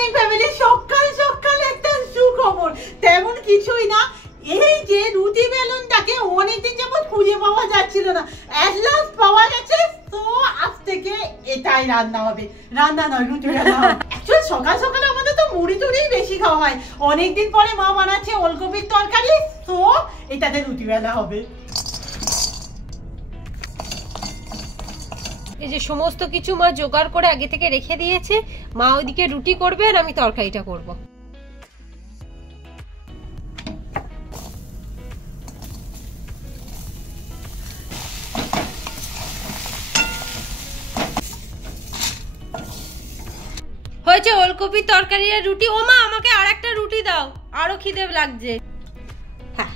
Morning family, সকাল সকাল একটা সুখবর। তেমন কিছুই না, এই যে রুটি বেলুনটাকে অনেকদিন যাবত খুঁজে পাওয়া যাচ্ছিল না, এট লাস্ট পাওয়া গেছে। তো আজ থেকে এটাই রান্না হবে, রান্না নয় রুটি রান্না হবে। অ্যাকচুয়ালি সকাল সকালে আমাদের তো মুড়ি টুড়ি বেশি খাওয়া হয়, অনেকদিন পরে মা বানাচ্ছে ওলকপির তরকারি, তো এটাতে রুটি বেলা হবে। এই যে সমস্ত কিছু মা জোগাড় করে আগে থেকে রেখে দিয়েছে, মা ওইদিকে রুটি করবে আর আমি তরকারিটা করব। হয়েছে ওলকপির তরকারি আর রুটি। ও মা, আমাকে আর একটা রুটি দাও, আরো খিদে লাগছে। হ্যাঁ,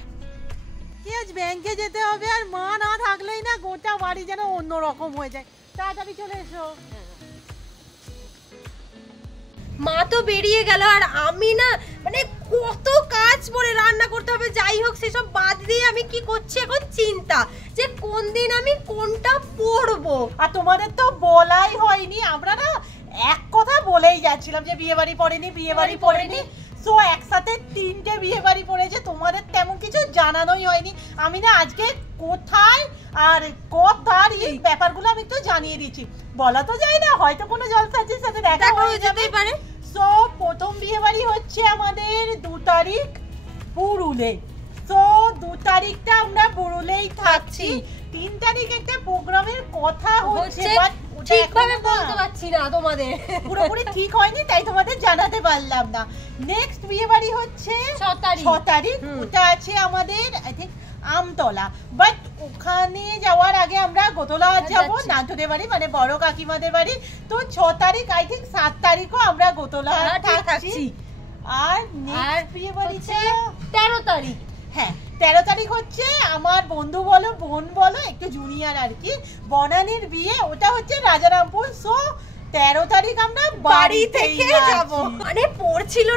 আজ ব্যাংকে যেতে হবে, আর মা না থাকলেই না গোটা বাড়ি যেন অন্যরকম হয়ে যায়। তাড়াতাড়ি চলে এসো। মা তো বেরিয়ে গেল, আর আমি না মানে কত কাজ পড়ে, রান্না করতে হবে, যাই হোক সেসব বাদ দিয়ে আমি কি করছি এখন চিন্তা, যে কোন দিন আমি কোনটা পরবো। আর তোমাদের তো বলাই হয়নি, আমরা না এক কথা বলেই যাচ্ছিলাম যে বিয়ে বাড়ি পড়েনি, বিয়ে বাড়ি পড়েনি। সো একসাথে তিনটে বিয়ে বাড়ি পড়েছে, তোমাদের তেমন কিছু জানানোই হয়নি। আমি না আজকে কোথায় আর কথার এই ব্যাপারগুলো আমি একটু জানিয়ে দিচ্ছি। বলা তো যায় না, হয়তো কোনো জলসাচির সাথে দেখা হয়ে যেতেই পারে। সো প্রথম বিয়ে বাড়ি হচ্ছে আমাদের 2 তারিখ পুরুলে। সো 2 তারিখটা আমরা পুরুলেই থাকছি। 3 তারিখ একটা প্রোগ্রামের কথা হচ্ছে, ঠিকভাবে বলতে পারছি না তোমাদের, পুরোপুরি ঠিক হয়নি, তাই তোমাদের জানাতে পারলাম না। নেক্সট বিয়ে বাড়ি হচ্ছে 6 তারিখ, ওটা আছে আমাদের আই থিঙ্ক আমতলা। বাট ওখানে যাওয়ার আগে আমরা গোতলা যাবো, নান্টুদের বাড়ি মানে বড় কাকিমাদের বাড়ি। তো 6 তারিখ আই থিঙ্ক 7 তারিখও আমরা গোতলা থাকছি। আর নেক্সট বিয়ে বাড়িটা 13 তারিখ। হ্যাঁ, 13 তারিখ হচ্ছে আমার বন্ধু বলো বোন বলো একটু জুনিয়র আর কি, বনানীর বিয়ে, ওটা হচ্ছে রাজারামপুর। সো 13 তারিখ আমরা বাড়ি থেকে যাব। মানে পড়ছিল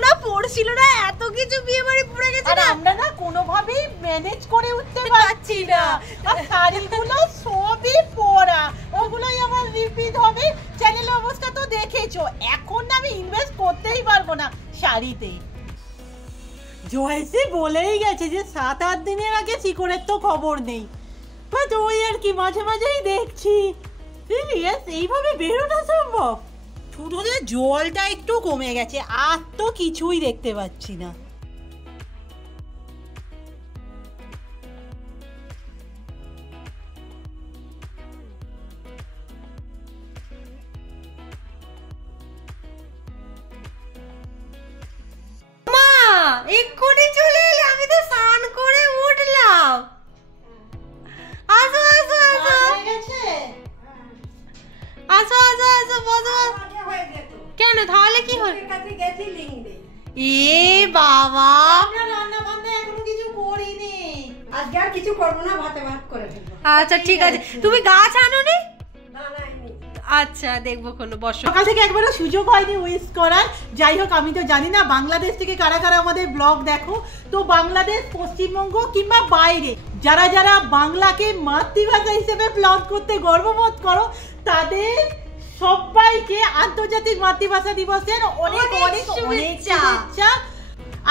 না এত কিছু বিয়ে বাড়ি পড়ে গেছে, আর আমরা না কোনোভাবেই ম্যানেজ করে উঠতে পারছি না। আর শাড়িগুলো সবই পরা, ওগুলোই আমার রিপিট হবে। চ্যানেলের অবস্থা তো দেখেছো, এখন না আমি ইনভেস্ট করতেই পারবো না শাড়িতে। জয়সি বলেই গেছে যে 7-8 দিনের আগে শিকড়ের তো খবর নেই, বাট ওই আর কি মাঝে মাঝেই দেখছি। সিরিয়াস এইভাবে বেরোনো সম্ভব? শুধু যে জলটা একটু কমে গেছে, আর তো কিছুই দেখতে পাচ্ছি না। এক্ষুনি চলে এলে, আমি তো স্নান করে উঠলাম। আসো আসো আসো আসো আসো আসো বসো। কেন তাহলে কি হল? এ বাবা, আমরা রান্না বান্না এখনো কিছু করিনি, আজকে আর কিছু করবো না, ভাতে ভাত করে ফেলবো। আচ্ছা ঠিক আছে। তুমি গাছ আনোনি? আচ্ছা দেখবো কোনো, বসো। সকাল থেকে একবারও সুযোগ হয়নি উইশ করার। যাই হোক, আমি তো জানি না বাংলাদেশ থেকে কারা কারা আমাদের ব্লগ দেখো। তো বাংলাদেশ, পশ্চিমবঙ্গ কিংবা বাইরে যারা যারা বাংলাকে মাতৃভাষা হিসেবে ব্লগ করতে গর্ববোধ করো, তাদের সবাইকে আন্তর্জাতিক মাতৃভাষা দিবসের অনেক অনেক শুভেচ্ছা।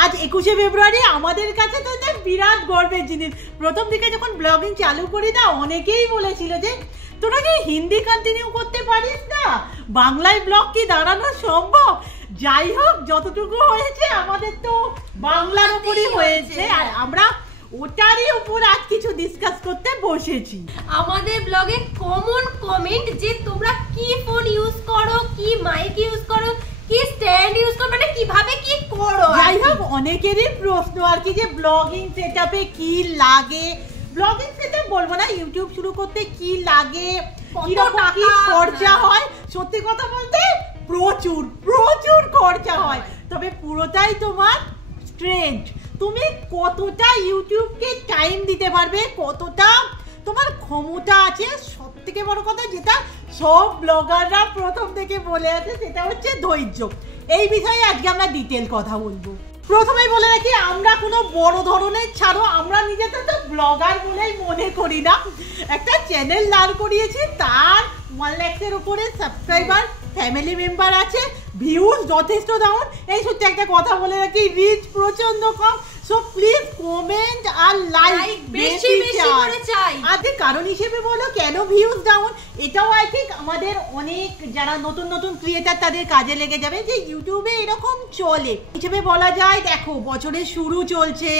আজ 21শে ফেব্রুয়ারি আমাদের কাছে তো এটা বিরাট গর্বের জিনিস। প্রথম দিকে যখন ব্লগিং চালু করি না, অনেকেই বলেছিল যে তোরা কি হিন্দি কন্টিনিউ করতে পারিস না, বাংলায় ব্লগ কি দাঁড়ানো সম্ভব? যাই হোক, যতটুকু হয়েছে আমাদের তো বাংলার উপরই হয়েছে, আর আমরা ওটারই উপর আজ কিছু ডিসকাস করতে বসেছি। আমাদের ব্লগে কমন কমেন্ট যে তোমরা কি ফোন ইউজ করো, কি মাইক ইউজ করো, কি স্ট্যান্ড ইউজ করো, মানে কিভাবে কি করো। যাই হোক, অনেকেরই প্রশ্ন আর কি যে ব্লগিং সেটআপে কি লাগে, ব্লগিং সেটআপ বলবো না, ইউটিউব শুরু করতে কি লাগে, কিরকম কি খরচা হয়। সত্যি কথা বলতে প্রচুর প্রচুর খরচা হয়, তবে পুরোটাই তোমার স্ট্রেংথ। তুমি কতটা ইউটিউবকে টাইম দিতে পারবে, কতটা তোমার ক্ষমতা আছে। সব থেকে বড় কথা যেটা সব ব্লগাররা প্রথম থেকে বলে আছে, সেটা হচ্ছে ধৈর্য। এই বিষয়ে আজকে আমরা ডিটেল কথা বলবো। প্রথমেই বলে রাখি, আমরা কোনো বড় ধরনের ছাড়ো, আমরা নিজেদের তো ব্লগার বলেই মনে করি না। একটা চ্যানেল দাঁড় করিয়েছি, তার 1 লাখের উপরে সাবস্ক্রাইবার ফ্যামিলি মেম্বার আছে, ভিউজ যথেষ্ট ডাউন। এই সত্যি একটা কথা বলে রাখি, রিচ প্রচন্ড কম। সো প্লিজ কমেন্ট আর লাইক বেশি বেশি করে চাই। আর কারণ হিসেবে বলো কেন ভিউজ ডাউন, এটাও আই থিঙ্ক আমাদের অনেক যারা নতুন নতুন ক্রিয়েটার তাদের কাজে লেগে যাবে যে ইউটিউবে এরকম চলে হিসেবে বলা যায়। দেখো বছরের শুরু চলছে,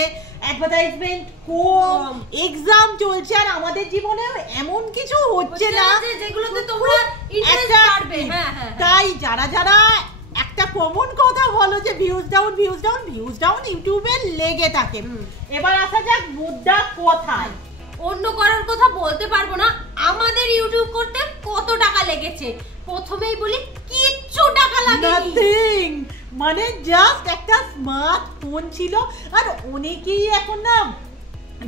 অ্যাডভার্টাইজমেন্ট কম, এক্সাম চলছে, আর আমাদের জীবনে এমন কিছু হচ্ছে না যেগুলোতে তোমরা ইন্টারেস্ট পাবে। তাই যারা যারা একটা কমন কথা বলো যে views down views down views down ইউটিউবে লেগে থাকে। এবার আসা যাক মুদ্রা কথায়। অন্য করার কথা বলতে পারবো না, আমাদের ইউটিউব করতে কত টাকা লেগেছে প্রথমেই বলি, কিচ্ছু টাকা লাগেনি। মানে জাস্ট একটা স্মার্টফোন ছিল। আর অনেকেই এখন না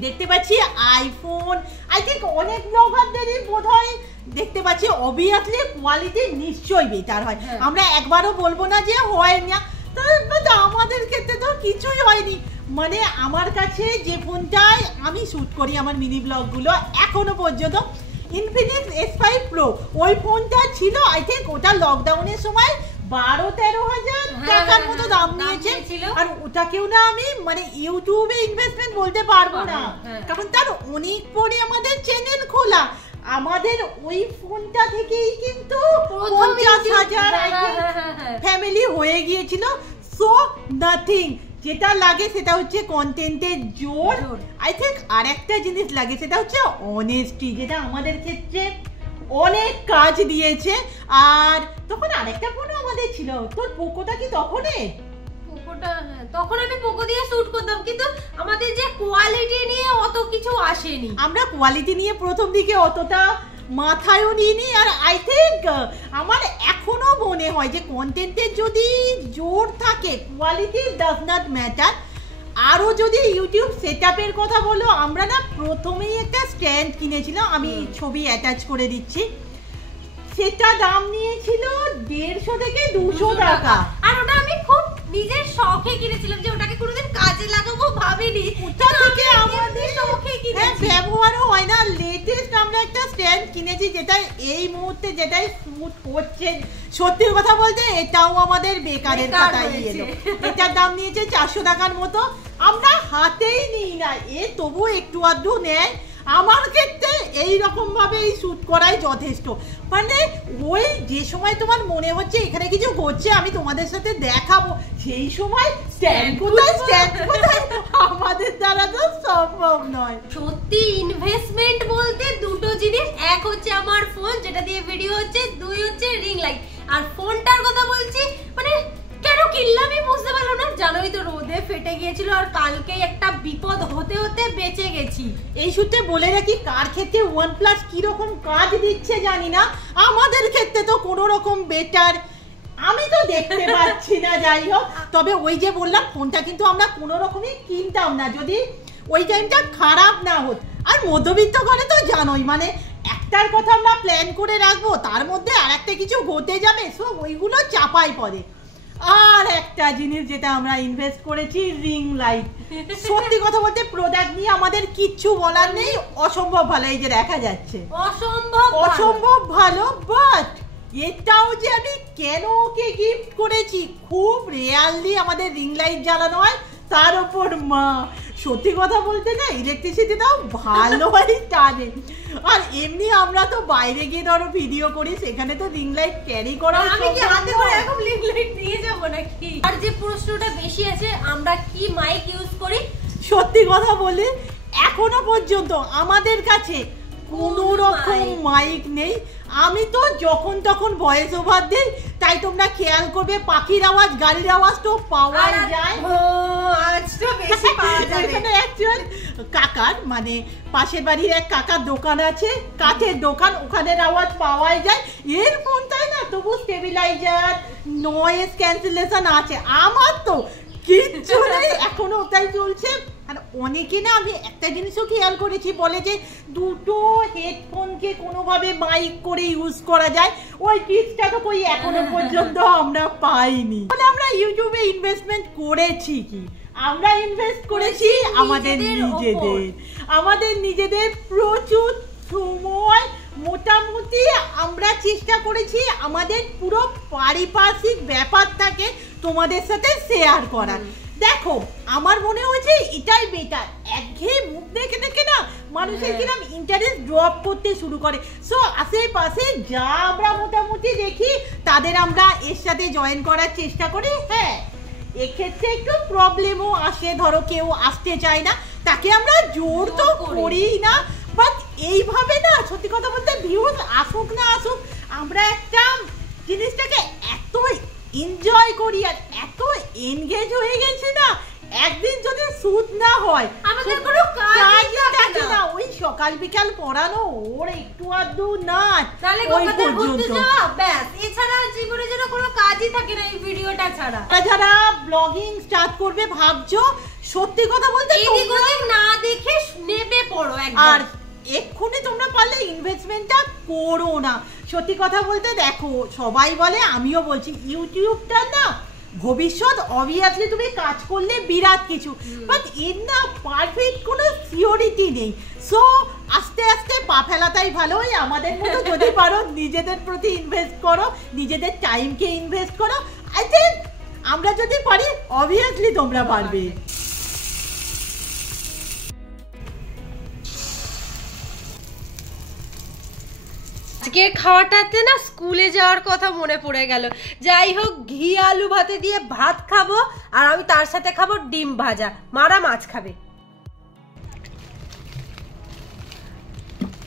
দেখতে পাচ্ছি আইফোন, আই থিঙ্ক অনেক ব্লগারদেরই বোধহয় দেখতে পাচ্ছি অবভিয়াসলি কোয়ালিটি নিশ্চয়ই বেটার হয়। আমরা একবারও বলবো না যে হয় না, তো আমাদের ক্ষেত্রে তো কিছুই হয়নি। মানে আমার কাছে যে ফোনটায় আমি শ্যুট করি আমার মিনি ব্লগগুলো এখনো পর্যন্ত, ইনফিনিক্স S5 Pro, ওই ফোনটা ছিল আই থিঙ্ক ওটা লকডাউনের সময় 12-13 হাজার টাকার মতো দাম নিয়েছে। আর ওটাকেও না আমি মানে ইউটিউবে ইনভেস্টমেন্ট বলতে পারবো না, কারণ তার অনেক পরে আমাদের চ্যানেল খোলা। আমাদের ওই ফোনটা থেকেই কিন্তু 50,000 ফ্যামিলি হয়ে গিয়েছিল। সো নাথিং, যেটা লাগে সেটা হচ্ছে কন্টেন্টের জোর। আই থিঙ্ক আর একটা জিনিস লাগে সেটা হচ্ছে অনেস্টি, যেটা আমাদের ক্ষেত্রে অনেক কাজ দিয়েছে। আর তখন আরেকটা ফোনও আমাদের ছিল, তোর পোকোটা কি তখনই? তখন আমি পোকো দিয়ে শুট করতাম, কিন্তু আমাদের যে কোয়ালিটি নিয়ে অত কিছু আসেনি। আমরা কোয়ালিটি নিয়ে প্রথম দিকে অতটা মাথায়ও নিইনি। আর আই থিঙ্ক আমার এখনো মনে হয় যে কন্টেন্টের যদি জোর থাকে, কোয়ালিটি ডাজ নট ম্যাটার। আরও যদি ইউটিউব সেটআপের কথা বলো, আমরা না প্রথমেই একটা স্ট্যান্ড কিনেছিলাম, আমি ছবি অ্যাটাচ করে দিচ্ছি, সেটা দাম নিয়েছিল 150 থেকে 200 টাকা। আর ওটা আমি খুব নিজের শখে কিনেছিলাম, যে ওটাকে কোনোদিন কাজে লাগাবো ভাবিনি। ওটা থেকে আমাদের শখে কিনেছি, ব্যবহারও হয় না। লেটেস্ট আমরা একটা স্ট্যান্ড কিনেছি, যেটা এই মুহূর্তে যেটাই শুট করছে, সত্যি কথা বলতে এটাও আমাদের বেকারের খাতায় এলো। এটার দাম নিয়েছে 400 টাকার মতো। আমরা হাতেই নিই না, এ তবু একটু আধটু নেয়। আমার ক্ষেত্রে এইরকম ভাবে শুট করাই যথেষ্ট। মানে ওই যে সময় তোমার মনে হচ্ছে এখানে কিছু ঘটছে, আমি তোমাদের সাথে দেখাবো, সেই সময় স্ট্যান্ড কোথায় আমাদের দ্বারা তো সম্ভব নয়। সত্যি ইনভেস্টমেন্ট বলতে দুটো জিনিস, এক হচ্ছে আমার ফোন যেটা দিয়ে ভিডিও হচ্ছে, 2 হচ্ছে রিং লাইট। আর ফোনটার কথা বলছি, মানে কেন কিনলামই বুঝতে পারলাম না। জানোই তো রোদে ফেটে গিয়েছিল, আর কালকে একটা বিপদ হতে হতে বেঁচে গেছি। এই সূত্রে বলে রাখি, কার ক্ষেত্রে OnePlus কি রকম কাজ দিচ্ছে জানি না, আমাদের ক্ষেত্রে তো কোনো রকম বেটার আমি তো দেখতে পাচ্ছি না। যাই হোক, তবে ওই যে বললাম ফোনটা কিন্তু আমরা কোনো রকমই কিনতাম না যদি ওই টাইমটা খারাপ না হতো। আর মধ্যবিত্ত ঘরে তো জানোই, মানে একটার কথা আমরা প্ল্যান করে রাখবো, তার মধ্যে আর একটা কিছু ঘটে যাবে, সব ওইগুলো চাপাই পড়ে। আর একটা জিনিস যেটা আমরা ইনভেস্ট করেছি, রিং লাইট। সত্যি কথা বলতে প্রোডাক্ট নিয়ে আমাদের কিচ্ছু বলার নেই, অসম্ভব ভালো। এই যে দেখা যাচ্ছে অসম্ভব ভালো। বাট এটাও যে আমি কেন ওকে গিফট করেছি, খুব রেয়ারলি আমাদের রিং লাইট জ্বালানো হয়, তার উপর মা। সত্যি কথা বলতে না, ইলেকট্রিসিটিটাও ভালোই টানে। আর এমনি আমরা তো বাইরে গিয়ে ধরো ভিডিও করি, সেখানে তো রিং লাইট ক্যারি করা, আমি কি হাতে করে এরকম রিং লাইট নিয়ে যাব নাকি? আর যে প্রশ্নটা বেশি আছে, আমরা কি মাইক ইউজ করি, সত্যি কথা বলে এখনো পর্যন্ত আমাদের কাছে কোনো রকম মাইক নেই। আমি তো যখন তখন ভয়েস ওভার দিই, তাই তোমরা খেয়াল করবে পাখির আওয়াজ, গাড়ির আওয়াজ তো পাওয়া যায়। এখানে অ্যাকচুয়াল কাকার মানে পাশের বাড়ির এক কাকার দোকান আছে, কাঠের দোকান, ওখানের আওয়াজ পাওয়াই যায়। এর ফোনটাই না তবু স্টেবিলাইজার, নয়েজ ক্যান্সেলেশন আছে, আমার তো কিচ্ছু নেই, এখনো ওটাই চলছে। আর অনেকে না, আমি একটা জিনিসও খেয়াল করেছি, বলে যে দুটো হেডফোনকে কোনোভাবে মাইক করে ইউজ করা যায়, ওই টিপসটা তো কই এখনো পর্যন্ত আমরা পাইনি। তাহলে আমরা ইউটিউবে ইনভেস্টমেন্ট করেছি কি? আমরা ইনভেস্ট করেছি আমাদের নিজেদের প্রচুর সময়। মোটামুটি আমরা চেষ্টা করেছি আমাদের পুরো পারিপার্শ্বিক ব্যাপারটাকে তোমাদের সাথে শেয়ার করার। দেখো আমার মনে হয়েছে এটাই বেটার, একঘেয়ে মুখ দেখে দেখে না মানুষের কিরকম ইন্টারেস্ট ড্রপ করতে শুরু করে। সো আশেপাশে যা আমরা মোটামুটি দেখি তাদের আমরা এর সাথে জয়েন করার চেষ্টা করি। হ্যাঁ, এক্ষেত্রে একটু প্রবলেমও আসে, ধরো কেউ আসতে চায় না, তাকে আমরা জোর তো করি না, বাট এইভাবে না সত্যি কথা বলতে ভিউজ আসুক না আসুক আমরা একটা জিনিসটাকে এত এনজয় করি আর এত এনগেজ হয়ে গেছি না, একদিন যদি শুট না হয় আমাদের কোনো কাজই থাকে না। ওই সকাল বিকাল পড়ানো, ওর একটু আধটু নাচ, তাহলে কলকাতায় ঘুরতে যাওয়া, ব্যাস। এছাড়া জীবনে যেন কোনো কাজই থাকে না এই ভিডিওটা ছাড়া। যারা ব্লগিং স্টার্ট করবে ভাবছো, সত্যি কথা বলতে এদিক ওদিক না দেখে নেবে পড়ো একদম। আর এক্ষুনি তোমরা পারলে ইনভেস্টমেন্টটা করো না। সত্যি কথা বলতে দেখো, সবাই বলে, আমিও বলছি, ইউটিউবটা না ভবিষ্যৎ, অবভিয়াসলি তুমি কাজ করলে বিরাট কিছু, বাট এর না পারফেক্ট কোনো সিওরিটি নেই। সো আস্তে আস্তে পা ফেলাটাই ভালো। আমাদের মতো যদি পারো নিজেদের প্রতি ইনভেস্ট করো, নিজেদের টাইমকে ইনভেস্ট করো, আই থিঙ্ক আমরা যদি পারি অবভিয়াসলি তোমরা পারবে। আজকের খাওয়াটাতে না স্কুলে যাওয়ার কথা মনে পড়ে গেল। যাই হোক, ঘি আলু ভাতে দিয়ে ভাত খাবো, আর আমি তার সাথে খাবো ডিম ভাজা, মারা মাছ খাবে।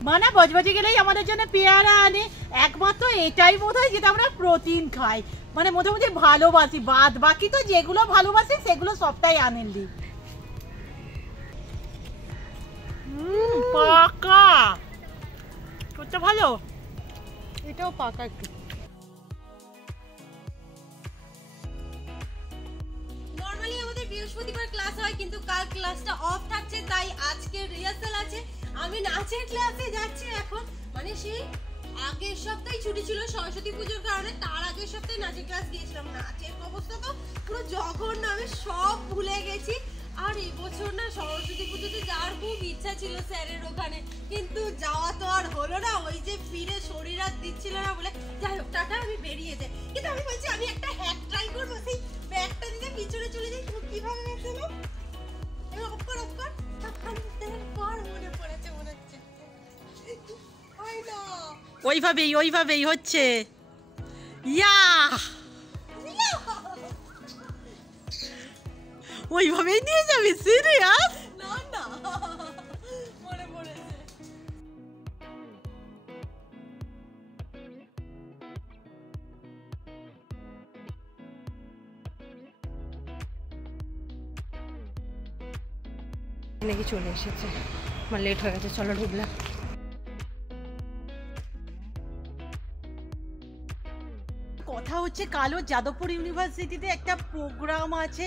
মানা বজবজে গেলেই আমাদের জন্য পেয়ারা আনে, একমাত্র এটাই বোধ হয় যেটা আমরা প্রোটিন খাই, মানে মোটামুটি ভালোবাসি। বাদ বাকি তো যেগুলো ভালোবাসি সেগুলো সবটাই আনেনলি। পাকা করতে ভালো, এটাও পাকা একটু। নরমালি আমাদের বৃহস্পতিবার ক্লাস হয়, কিন্তু কাল ক্লাসটা অফ থাকছে, তাই আজকে রিহার্সাল আছে। আমি নাচের ক্লাসে যাচ্ছি এখন, মানে সেই আগের সপ্তাহে ছুটি ছিল সরস্বতী পুজোর কারণে, তার আগের সপ্তাহে নাচের ক্লাস গিয়েছিলাম। নাচের অবস্থা তো পুরো জঘন্য, আমি সব ভুলে গেছি। আর এই বছর না সরস্বতী পুজোতে যাওয়ার খুব ইচ্ছা ছিল স্যারের ওখানে, কিন্তু যাওয়া তো আর হলো না, ওই যে ফিরে শরীর আর দিচ্ছিল না বলে। যাই হোক, টাটা, আমি বেরিয়ে যাই। কিন্তু আমি বলছি আমি একটা হ্যাক ট্রাই করবো, সেই ব্যাগটা দিতে পিছনে চলে যাই। তুমি কিভাবে ব্যাগ দেবো? অফ কর, অফ কর। পর মনে পড়েছে, মনে হচ্ছে ওইভাবেই ওইভাবেই হচ্ছে। ইয়া ওইভাবেই নিয়ে যাবি? সিরিয়াস? না না, মনে পড়েছে। নাকি চলে এসেছে, আমার লেট হয়ে গেছে, চলো ঢুকলাম। কথা হচ্ছে কালো যাদবপুর ইউনিভার্সিটিতে একটা প্রোগ্রাম আছে।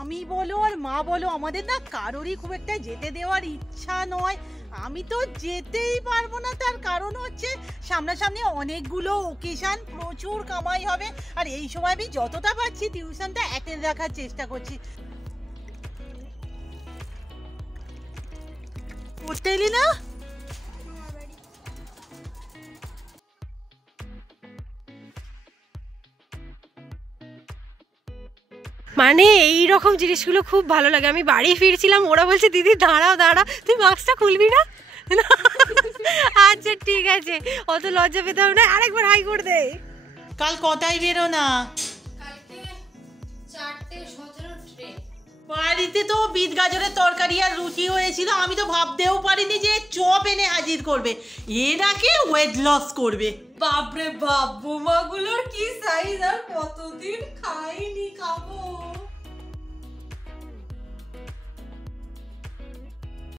আমি বলো আর মা বলো, আমাদের না কারোরই খুব একটা যেতে দেওয়ার ইচ্ছা নয়। আমি তো যেতেই পারবো না, তার কারণ হচ্ছে সামনাসামনি অনেকগুলো ওকেশন, প্রচুর কামাই হবে, আর এই সময় আমি যতটা পারছি টিউশনটা অ্যাটেন্ড রাখার চেষ্টা করছি। করতে এলি না? মানে এই রকম জিনিসগুলো খুব ভালো লাগে। আমি বাড়ি ফিরছিলাম, ওরা বলছে দিদি দাঁড়াও দাঁড়াও, তুই মাস্কটা খুলবি না? আচ্ছা ঠিক আছে, অত লজ্জা পেতে হবে না, আরেকবার হাই করে দে। কাল কটায় বেরো না? কালকে 4:17 ট্রেন। বাড়িতে তো বিট গাজরের তরকারি আর রুটি হয়েছিল, আমি তো ভাবতেও পারিনি যে চপ এনে হাজির করবে। এ নাকি ওয়েট লস করবে। বাপরে বাপ, বোমাগুলোর কি সাইজ, আর কতদিন খাইনি।